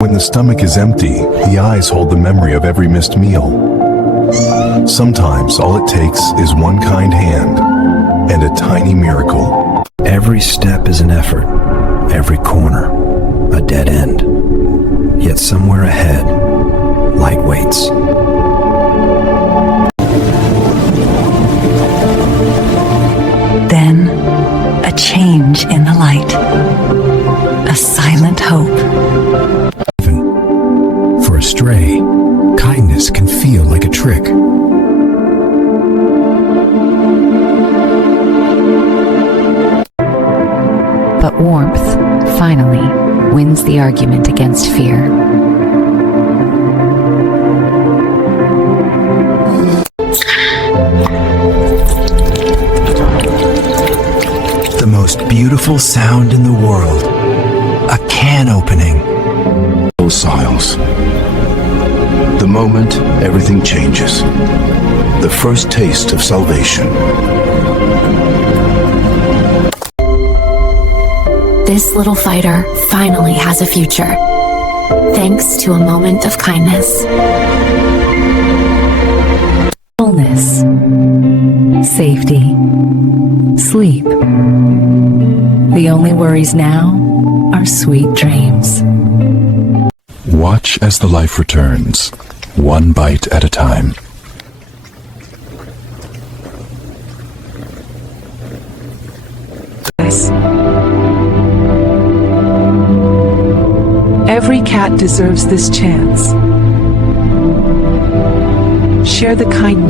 When the stomach is empty, the eyes hold the memory of every missed meal. Sometimes all it takes is one kind hand and a tiny miracle. Every step is an effort, every corner a dead end. Yet somewhere ahead, light waits. Then, a change in the light. A silent hope. For a stray, kindness can feel like a trick. But warmth, finally, wins the argument against fear. The most beautiful sound in the world. A can opening. Siles. The moment everything changes. The first taste of salvation. This little fighter finally has a future, thanks to a moment of kindness. Fullness. Safety. Sleep. The only worries now are sweet dreams. Watch as the life returns, one bite at a time. Every cat deserves this chance. Share the kindness.